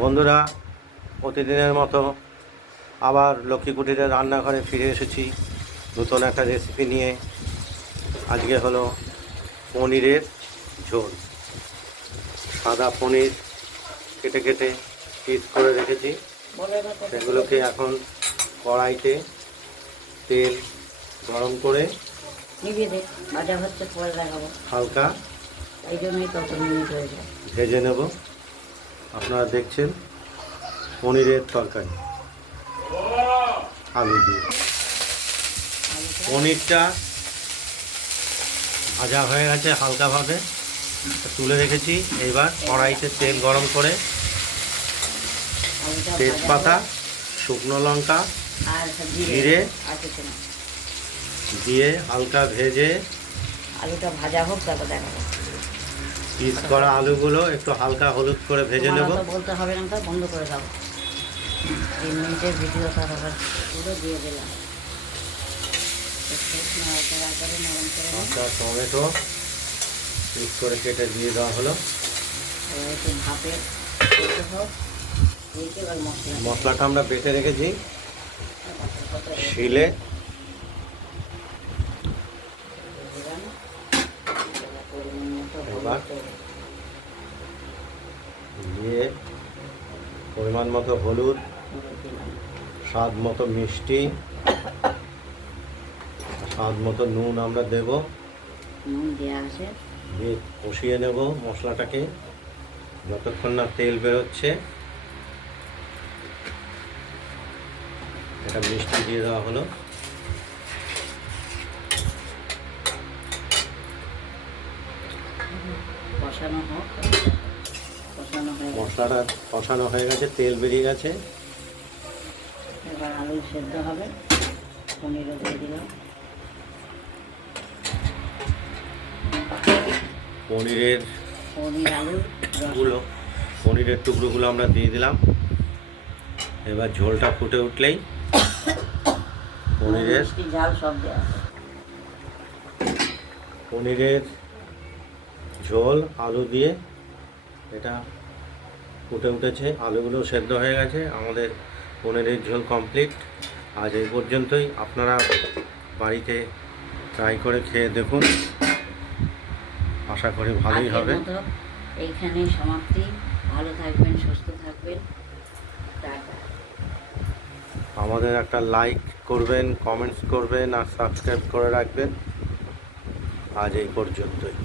বন্ধুরা, প্রতিদিনের মতো আবার লক্ষ্মী কুটিরের রান্নাঘরে ফিরে এসেছি নতুন একটা রেসিপি নিয়ে। আজকে হলো পনিরের ঝোল। সাদা পনির কেটে কেটে পিস করে রেখেছি, সেগুলোকে এখন কড়াইতে তেল গরম করে হালকা ভেজে নেব। আপনারা দেখছেন পনিরের তরকারি আলু দিয়ে। পনিরটা ভাজা হয়ে গেছে হালকাভাবে, তুলে রেখেছি। এবার কড়াইতে তেল গরম করে তেজপাতা, শুকনো লঙ্কা, জিরে দিয়ে হালকা ভেজে আলুটা ভাজা হোক, তারপর দেখাবো। পিস করা আলুগুলো একটু হালকা হলুদ করে ভেজে নেব। বলতে হবে না, তো বন্ধ করে দাও। 3 মিনিটের ভিডিও তারপর পুরো দিয়ে দিলাম। টমেটো পিস করে কেটে দিয়ে দেওয়া হলো। একটু ভাপে মশলাটা আমরা বেটে রেখেছি শিলে। এবার দিয়ে পরিমাণ মতো হলুদ, স্বাদ মতো মিষ্টি, স্বাদ মতো নুন আমরা দেব। দিয়ে কষিয়ে নেব মশলাটাকে যতক্ষণ না তেল বেরোচ্ছে। এটা মিষ্টি দিয়ে দেওয়া হলো। মশলাটা কষানো হয়ে গেছে, তেল বেরিয়ে গেছে। এবার আলু সেদ্ধ হবে, পনিরও দিয়ে দিলাম। পনিরের টুকরোগুলো আমরা দিয়ে দিলাম। এবার ঝোলটা ফুটে উঠলেই পনিরের ঝোল আলু দিয়ে এটা ফুটে উঠেছে। আলুগুলো সেদ্ধ হয়ে গেছে, আমাদের পনিরের ঝোল কমপ্লিট। আজ এই পর্যন্তই। আপনারা বাড়িতে ট্রাই করে খেয়ে দেখুন, আশা করি ভালোই হবে। এইখানেই সমাপ্তি। ভালো থাকবেন, সুস্থ থাকবেন। আমাদের একটা লাইক করবেন, কমেন্টস করবেন আর সাবস্ক্রাইব করে রাখবেন। আজ এই পর্যন্তই।